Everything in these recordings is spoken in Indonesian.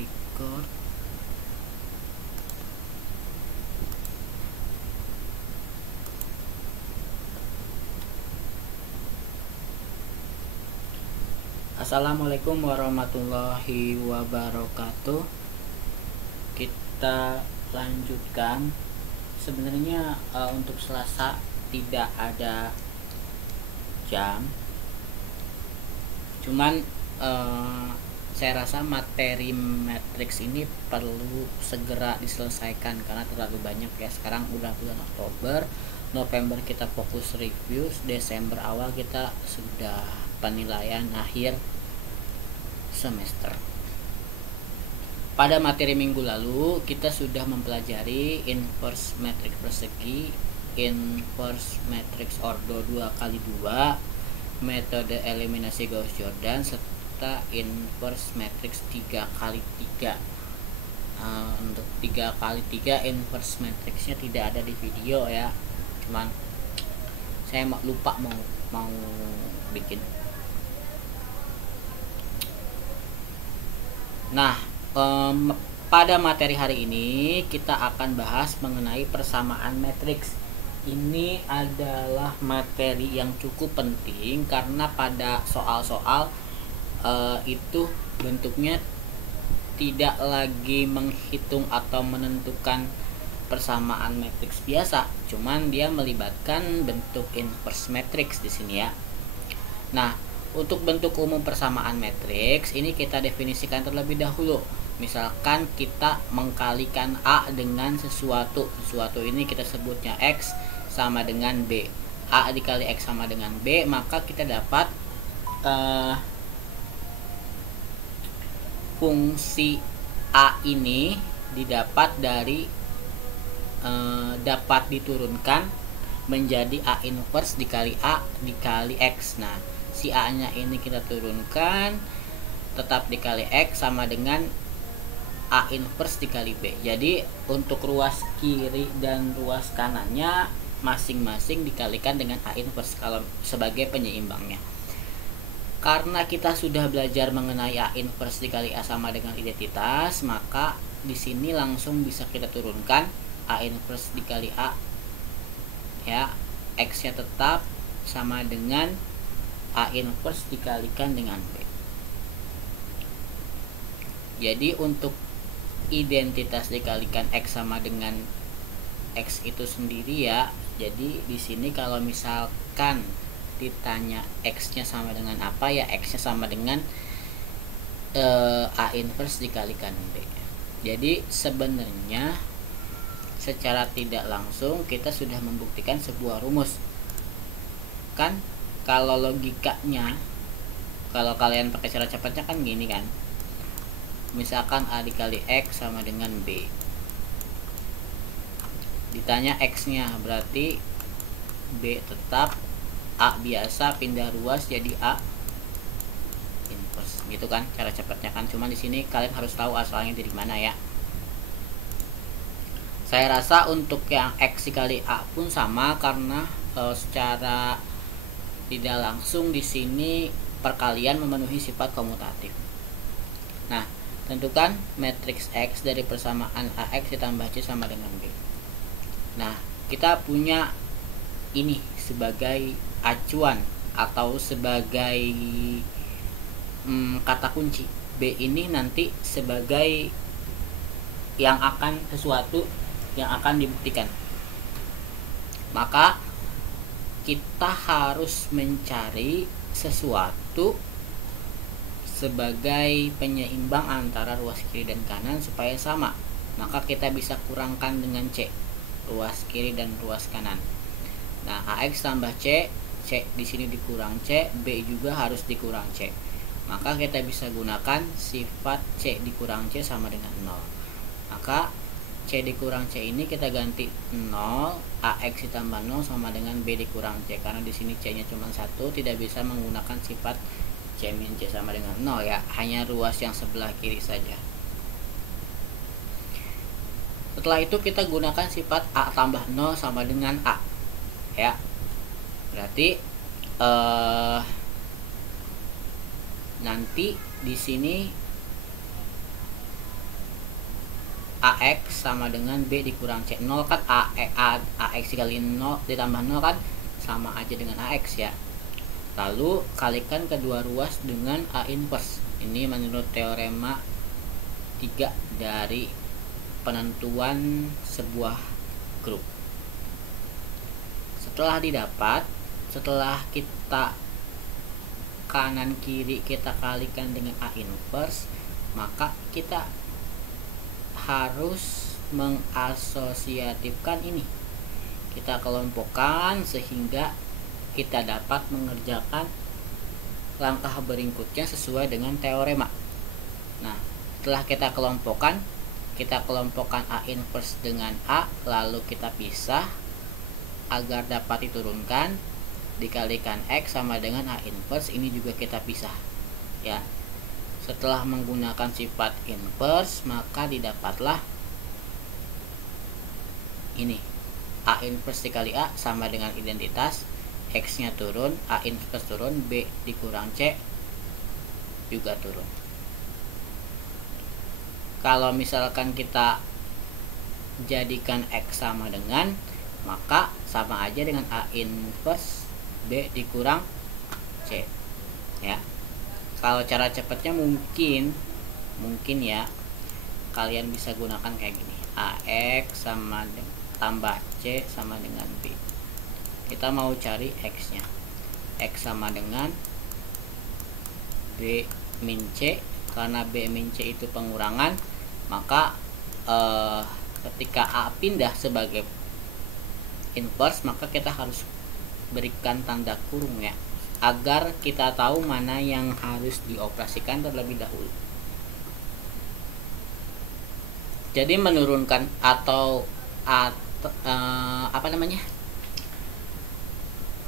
record. Assalamualaikum warahmatullahi wabarakatuh. Kita lanjutkan. Sebenarnya untuk Selasa tidak ada jam, cuman saya rasa materi matriks ini perlu segera diselesaikan karena terlalu banyak ya. Sekarang udah bulan Oktober, November kita fokus review, Desember awal kita sudah penilaian akhir semester. Pada materi minggu lalu kita sudah mempelajari inverse matriks persegi, inverse matriks ordo 2x2, metode eliminasi Gauss-Jordan, serta inverse matriks 3x3. Untuk 3x3 inverse matriksnya tidak ada di video ya, cuman saya lupa mau bikin. Nah, pada materi hari ini kita akan bahas mengenai persamaan matriks. Ini adalah materi yang cukup penting karena pada soal-soal itu bentuknya tidak lagi menghitung atau menentukan persamaan matriks biasa, cuman dia melibatkan bentuk inverse matriks di sini ya. Nah, untuk bentuk umum persamaan matriks ini kita definisikan terlebih dahulu. Misalkan kita mengkalikan A dengan sesuatu ini kita sebutnya X sama dengan B. A dikali X sama dengan B, maka kita dapat fungsi A ini didapat dari dapat diturunkan menjadi A inverse dikali A dikali X. Nah, si A nya ini kita turunkan tetap dikali X sama dengan A inverse dikali B. Jadi untuk ruas kiri dan ruas kanannya masing-masing dikalikan dengan A inverse kalau sebagai penyeimbangnya. Karena kita sudah belajar mengenai A inverse dikali A sama dengan identitas, maka di sini langsung bisa kita turunkan A inverse dikali A ya, X-nya tetap sama dengan A inverse dikalikan dengan B. Jadi untuk identitas dikalikan X sama dengan X itu sendiri ya. Jadi di sini kalau misalkan ditanya X-nya sama dengan apa ya, X-nya sama dengan A inverse dikalikan B. Jadi sebenarnya secara tidak langsung kita sudah membuktikan sebuah rumus. Kan kalau logikanya, kalau kalian pakai cara cepatnya kan gini kan. Misalkan A dikali X sama dengan B. Ditanya X-nya, berarti B tetap, A biasa pindah ruas jadi A inverse. Gitu kan cara cepatnya kan. Cuma di sini kalian harus tahu asalnya dari mana ya. Saya rasa untuk yang X dikali A pun sama karena secara tidak langsung di sini perkalian memenuhi sifat komutatif. Nah, tentukan matriks X dari persamaan AX ditambah C sama dengan B. Nah, kita punya ini sebagai acuan atau sebagai kata kunci. B ini nanti sebagai yang akan sesuatu yang akan dibuktikan. Maka kita harus mencari sesuatu sebagai penyeimbang antara ruas kiri dan kanan supaya sama. Maka kita bisa kurangkan dengan C, ruas kiri dan ruas kanan. Nah, AX tambah C, C di sini dikurang C, B juga harus dikurang C. Maka kita bisa gunakan sifat C dikurang C sama dengan 0. Maka C dikurang C ini kita ganti 0, AX ditambah 0 sama dengan B dikurang C. Karena di sini C-nya cuma 1, tidak bisa menggunakan sifat C min C sama dengan 0 ya, hanya ruas yang sebelah kiri saja. Setelah itu kita gunakan sifat A tambah 0 sama dengan A ya. Berarti nanti di sini AX sama dengan B dikurang C. 0 kan AX dikali 0 ditambah 0 kan sama aja dengan AX ya. Lalu kalikan kedua ruas dengan A inverse. Ini menurut teorema 3 dari penentuan sebuah grup. Setelah didapat, setelah kita kanan kiri kita kalikan dengan A inverse, maka kita harus mengasosiatifkan ini. Kita kelompokkan sehingga kita dapat mengerjakan langkah berikutnya sesuai dengan teorema. Nah, setelah kita kelompokkan A inverse dengan A, lalu kita pisah agar dapat diturunkan, dikalikan X sama dengan A inverse, ini juga kita pisah ya. Setelah menggunakan sifat inverse, maka didapatlah ini. A inverse dikali A sama dengan identitas, X nya turun, A inverse turun, B dikurang C juga turun. Kalau misalkan kita jadikan X sama dengan, maka sama aja dengan A inverse B dikurang C ya. Kalau cara cepatnya mungkin ya kalian bisa gunakan kayak gini. AX sama tambah C sama dengan B. Kita mau cari X nya. X sama dengan B min C. Karena B min C itu pengurangan, maka ketika A pindah sebagai inverse, maka kita harus berikan tanda kurung ya, agar kita tahu mana yang harus dioperasikan terlebih dahulu. Jadi menurunkan atau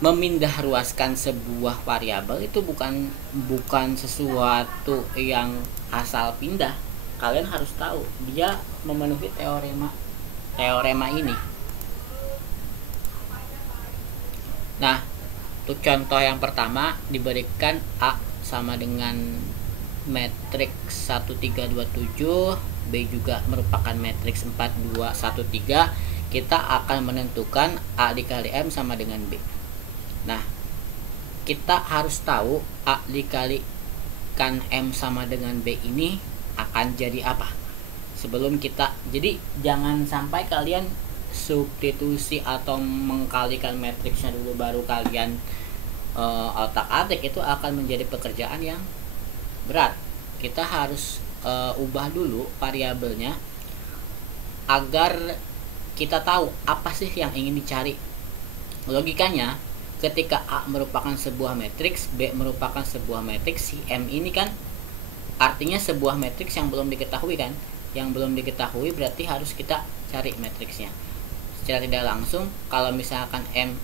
memindah ruaskan sebuah variabel itu bukan sesuatu yang asal pindah. Kalian harus tahu dia memenuhi teorema ini. Nah, untuk contoh yang pertama diberikan A sama dengan matriks 1327, B juga merupakan matriks 4213. Kita akan menentukan A dikali M sama dengan B. Nah, kita harus tahu A dikalikan M sama dengan B ini akan jadi apa. Jadi jangan sampai kalian substitusi atau mengkalikan matriksnya dulu baru kalian otak-atik, itu akan menjadi pekerjaan yang berat. Kita harus ubah dulu variabelnya agar kita tahu apa sih yang ingin dicari. Logikanya, ketika A merupakan sebuah matriks, B merupakan sebuah matriks, si M ini kan artinya sebuah matriks yang belum diketahui kan. Yang belum diketahui berarti harus kita cari matriksnya. Secara tidak langsung, kalau misalkan M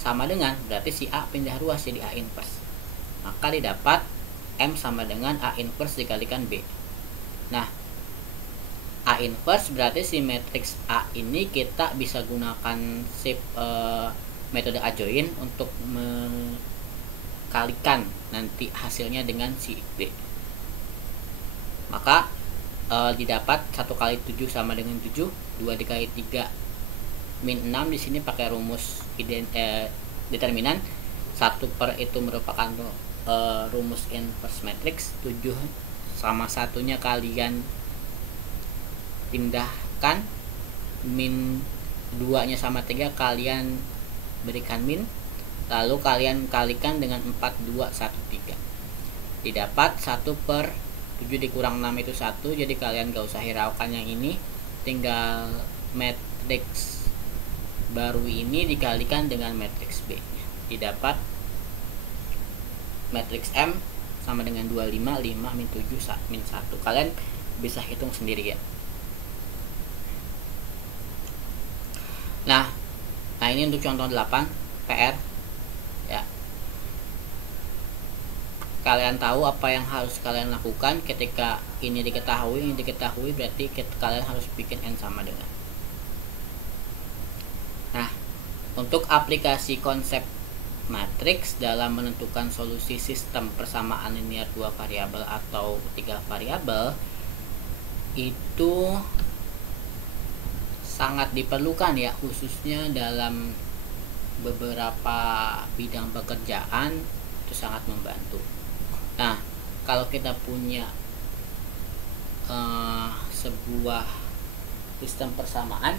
sama dengan, berarti si A pindah ruas jadi A inverse. Maka didapat M sama dengan A inverse dikalikan B. Nah, A inverse berarti si matriks A ini kita bisa gunakan metode adjoin untuk mengkalikan nanti hasilnya dengan si B. Maka didapat 1 kali 7 sama dengan 7, 2 dikali 3 min 6. Di sini pakai rumus determinan. 1 per itu merupakan rumus inverse matrix. 7 sama satunya kalian pindahkan, min 2 nya sama 3 kalian berikan min, lalu kalian kalikan dengan 4, 2, 1, 3. Didapat 1 per 7 dikurang 6 itu 1. Jadi kalian gak usah hiraukan yang ini, tinggal matriks baru ini dikalikan dengan matriks B nya. Didapat matriks M sama dengan 25, 5 min 7 min 1. Kalian bisa hitung sendiri ya. Nah ini untuk contoh 8 PR ya. Kalian tahu apa yang harus kalian lakukan ketika ini diketahui berarti kalian harus bikin N sama dengan. Nah, untuk aplikasi konsep matriks dalam menentukan solusi sistem persamaan linear 2 variabel atau 3 variabel, itu sangat diperlukan ya, khususnya dalam beberapa bidang pekerjaan itu sangat membantu. Nah, kalau kita punya sebuah sistem persamaan,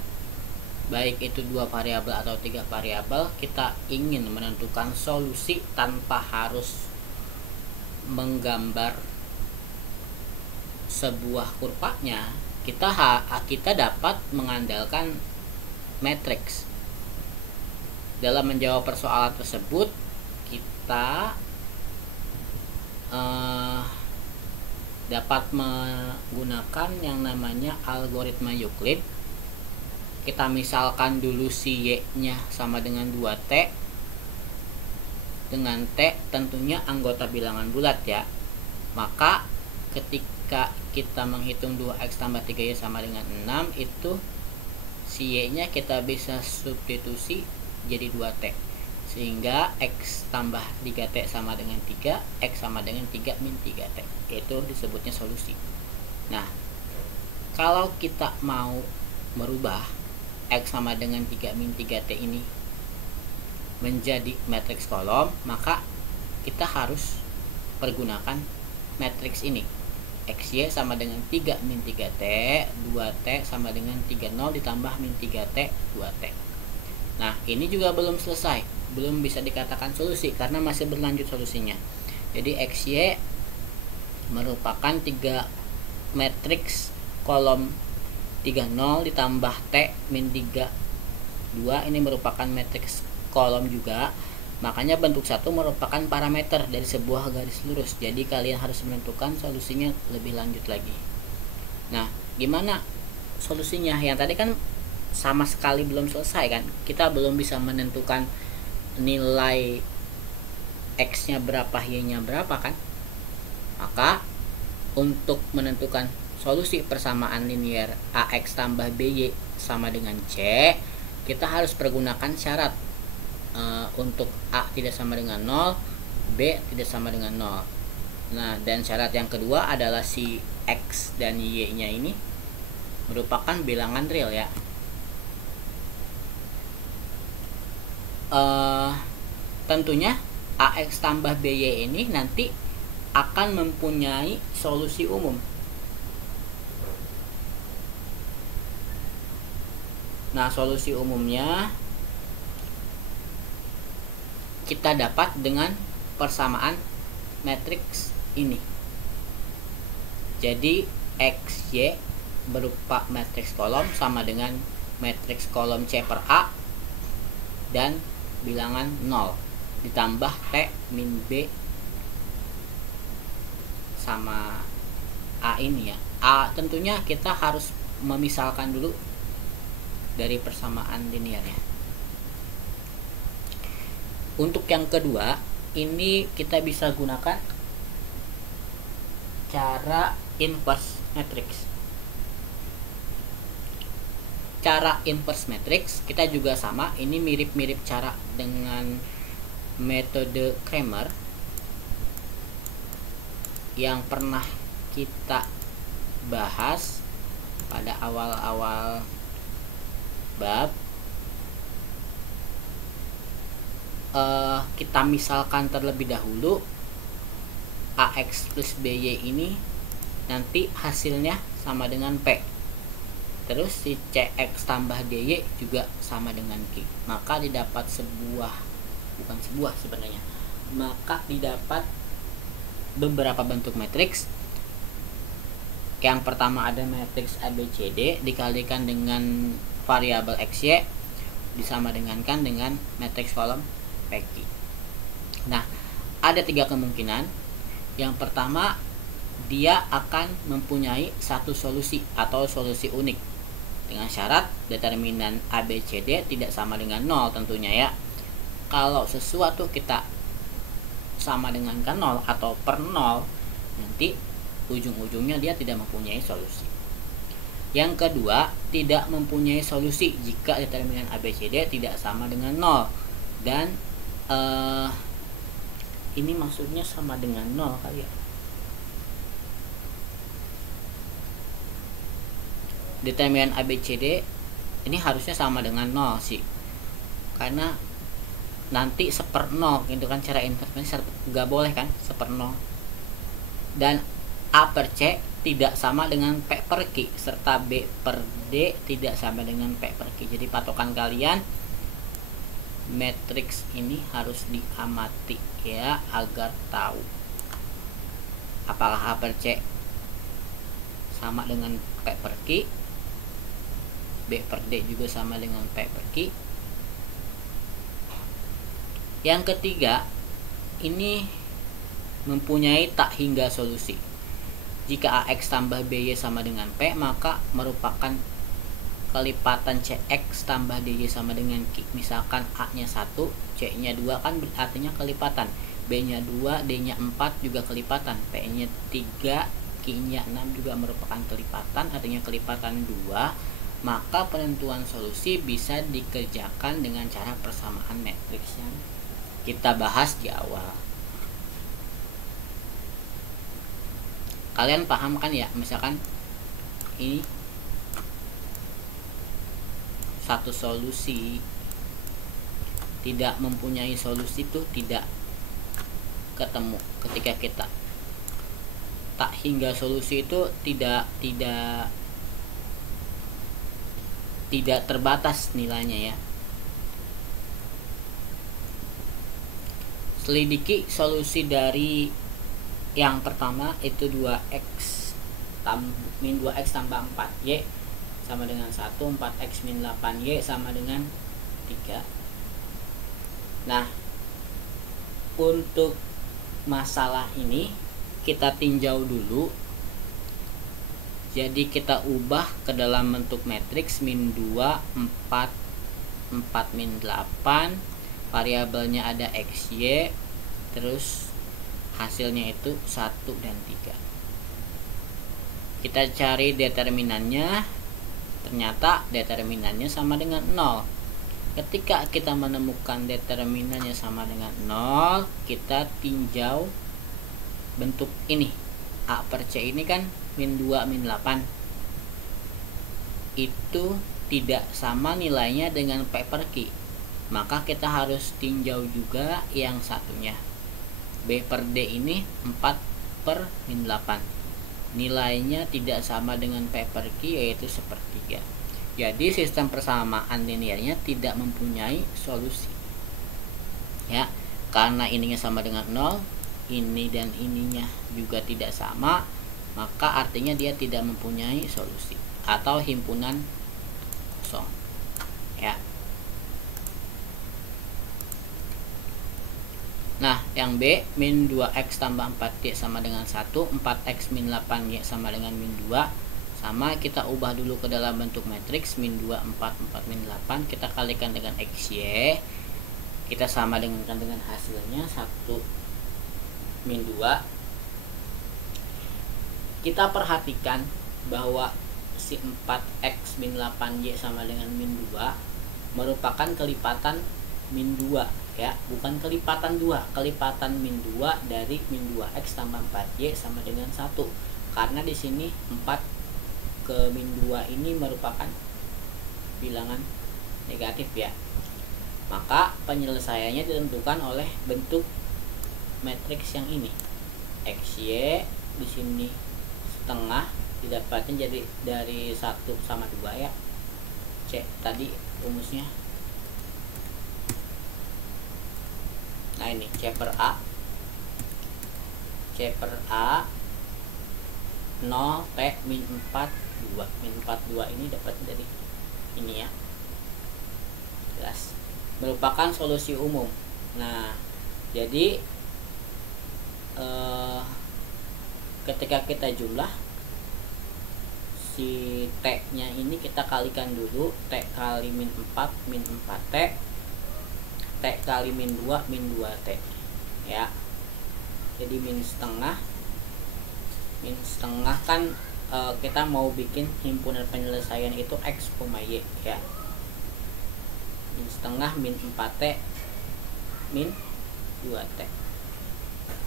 baik itu 2 variabel atau 3 variabel, kita ingin menentukan solusi tanpa harus menggambar sebuah kurvanya, kita dapat mengandalkan matriks. Dalam menjawab persoalan tersebut, kita dapat menggunakan yang namanya algoritma Euclid. Kita misalkan dulu si Y-nya sama dengan 2T, dengan T tentunya anggota bilangan bulat ya. Maka ketika kita menghitung 2X tambah 3Y sama dengan 6, itu si Y-nya kita bisa substitusi jadi 2T, sehingga X tambah 3T sama dengan 3, X sama dengan 3 min 3T. Itu disebutnya solusi. Nah, kalau kita mau merubah X sama dengan 3 min 3T ini menjadi matriks kolom, maka kita harus pergunakan matriks ini. XY sama dengan 3 min 3T, 2T sama dengan 30 ditambah min 3T, 2T. Nah, ini juga belum selesai, belum bisa dikatakan solusi karena masih berlanjut solusinya. Jadi XY merupakan 3 matriks kolom 30 ditambah T min 3, 2. Ini merupakan matriks kolom juga. Makanya bentuk 1 merupakan parameter dari sebuah garis lurus. Jadi kalian harus menentukan solusinya lebih lanjut lagi. Nah, gimana solusinya? Yang tadi kan sama sekali belum selesai kan? Kita belum bisa menentukan nilai X-nya berapa, Y-nya berapa kan? Maka untuk menentukan solusi persamaan linear AX tambah BY sama dengan C, kita harus pergunakan syarat. Untuk A tidak sama dengan 0, B tidak sama dengan 0. Nah, dan syarat yang kedua adalah si X dan Y nya ini merupakan bilangan real ya. Tentunya AX tambah BY ini nanti akan mempunyai solusi umum. Nah, solusi umumnya kita dapat dengan persamaan matriks ini. Jadi XY berupa matriks kolom sama dengan matriks kolom C per A dan bilangan 0 ditambah T min B sama A ini ya. A tentunya kita harus memisalkan dulu dari persamaan linearnya. Untuk yang kedua, ini kita bisa gunakan cara inverse matrix. Cara inverse matrix kita juga sama, ini mirip-mirip cara dengan metode Cramer yang pernah kita bahas pada awal-awal bab. Kita misalkan terlebih dahulu AX plus BY ini nanti hasilnya sama dengan P, terus si CX tambah DY juga sama dengan Q. Maka didapat maka didapat beberapa bentuk matriks. Yang pertama ada matriks ABCD dikalikan dengan variabel XY disamadengankan dengan matriks kolom PQ. Nah, ada 3 kemungkinan. Yang pertama, dia akan mempunyai satu solusi atau solusi unik dengan syarat determinan ABCD tidak sama dengan 0 tentunya ya. Kalau sesuatu kita sama dengan 0 atau per 0, nanti ujung-ujungnya dia tidak mempunyai solusi. Yang kedua, tidak mempunyai solusi jika determinan ABCD tidak sama dengan 0. Dan ini maksudnya sama dengan 0 kali ya. determinan ABCD ini harusnya sama dengan 0 sih, karena nanti 1/0 gitu kan, cara intervensi nggak boleh kan 1/0. Dan A per C tidak sama dengan P per Q, serta B per D tidak sama dengan P per Q. Jadi patokan kalian matriks ini harus diamati ya, agar tahu apakah A per C sama dengan P per Q, B per D juga sama dengan P per Q. Yang ketiga, ini mempunyai tak hingga solusi. Jika AX tambah BY sama dengan P, maka merupakan kelipatan CX tambah DY sama dengan Q. Misalkan A nya 1, C nya 2 kan artinya kelipatan, B nya 2, D nya 4 juga kelipatan, P nya 3, Q nya 6 juga merupakan kelipatan, artinya kelipatan 2. Maka penentuan solusi bisa dikerjakan dengan cara persamaan matriks yang kita bahas di awal. Kalian paham kan ya, misalkan ini satu solusi tidak mempunyai solusi itu tidak ketemu. Ketika kita tak hingga solusi itu tidak terbatas nilainya ya. Selidiki solusi dari yang pertama itu 2x min 2x tambah 4y sama dengan 1, 4x min 8y sama dengan 3. Nah, untuk masalah ini kita tinjau dulu. Jadi kita ubah ke dalam bentuk matriks min 2, 4, 4 min 8, variabelnya ada xy, terus hasilnya itu 1 dan 3. Kita cari determinannya, ternyata determinannya sama dengan 0. Ketika kita menemukan determinannya sama dengan 0, kita tinjau bentuk ini. A per C ini kan min 2 min 8 itu tidak sama nilainya dengan P per Q, maka kita harus tinjau juga yang satunya. B per D ini 4 per min 8, nilainya tidak sama dengan P per Q, yaitu 1/3. Jadi sistem persamaan linearnya tidak mempunyai solusi ya, karena ininya sama dengan 0, ini dan ininya juga tidak sama, maka artinya dia tidak mempunyai solusi atau himpunan kosong ya. Nah, yang B min 2x tambah 4y sama dengan 1, 4x min 8y sama dengan min 2, sama kita ubah dulu ke dalam bentuk matriks min 2, 4, 4 min 8, kita kalikan dengan xy, kita sama dengan hasilnya 1 min 2. Kita perhatikan bahwa si 4x min 8y sama dengan min 2 merupakan kelipatan min 2 ya, bukan kelipatan 2, kelipatan min 2 dari min 2x tambah 4y sama dengan 1. Karena di sini 4 ke min 2 ini merupakan bilangan negatif ya. Maka penyelesaiannya ditentukan oleh bentuk matriks yang ini. XY di sini setengah didapatkan jadi dari 1 sama 2 ya. C tadi rumusnya. Nah ini C per A 0 P min 42, min 42 ini dapat dari ini ya, jelas merupakan solusi umum. Nah jadi ketika kita jumlah si T nya ini kita kalikan dulu, T kali min 4 min 4T, T kali min 2 min 2T ya. Jadi min setengah kan kita mau bikin himpunan penyelesaian itu X, Y ya. Min setengah min 4T min 2T,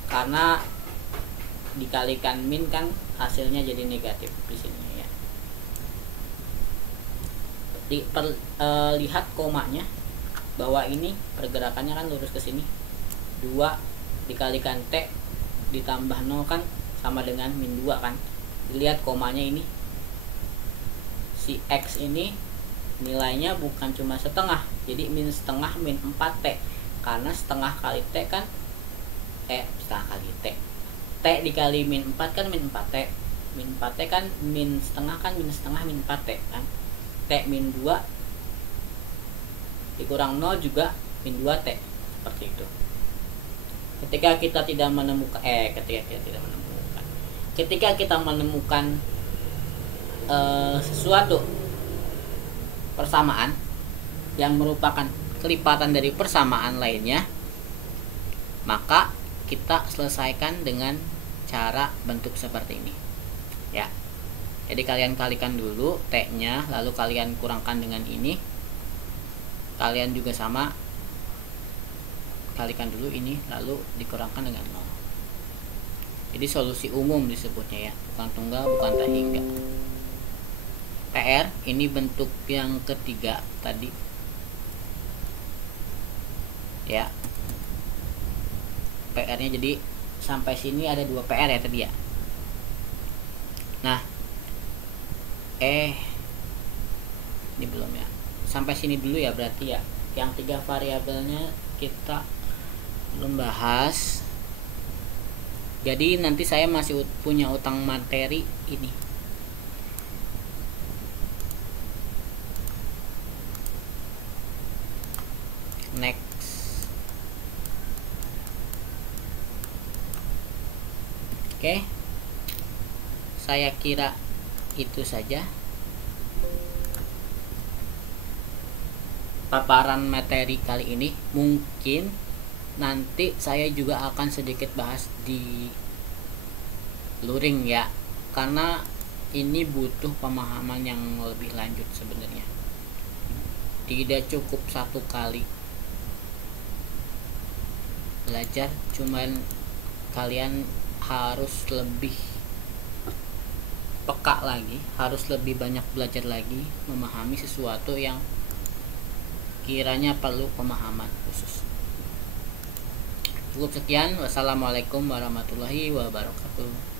karena dikalikan min kan hasilnya jadi negatif di sini ya. lihat komanya bahwa ini pergerakannya kan lurus ke sini. 2 dikalikan T ditambah 0 kan sama dengan min 2 kan. Lihat komanya ini, si X ini nilainya bukan cuma setengah, jadi min setengah min 4T, karena setengah kali T kan setengah kali T dikali min 4 kan min 4T, min 4T kan min setengah kan min setengah min 4T kan. T min 2 dikurang 0 juga min 2T, seperti itu. Ketika kita menemukan sesuatu persamaan yang merupakan kelipatan dari persamaan lainnya, maka kita selesaikan dengan cara bentuk seperti ini ya. Jadi kalian kalikan dulu T-nya, lalu kalian kurangkan dengan ini, kalian juga sama kalikan dulu ini, lalu dikurangkan dengan 0. Jadi solusi umum disebutnya ya, bukan tunggal, bukan tak hingga. PR ini bentuk yang ketiga tadi ya. PR nya jadi sampai sini ada 2 PR ya tadi ya. Nah ini belum ya, sampai sini dulu ya berarti ya. Yang 3 variabelnya kita belum bahas. Jadi nanti saya masih punya utang materi ini. Next. Oke. Saya kira itu saja paparan materi kali ini. Mungkin nanti saya juga akan sedikit bahas di luring ya, karena ini butuh pemahaman yang lebih lanjut sebenarnya. Tidak cukup 1 kali belajar, cuman kalian harus lebih peka lagi, harus lebih banyak belajar lagi, memahami sesuatu yang kiranya perlu pemahaman khusus. Cukup sekian. Wassalamualaikum warahmatullahi wabarakatuh.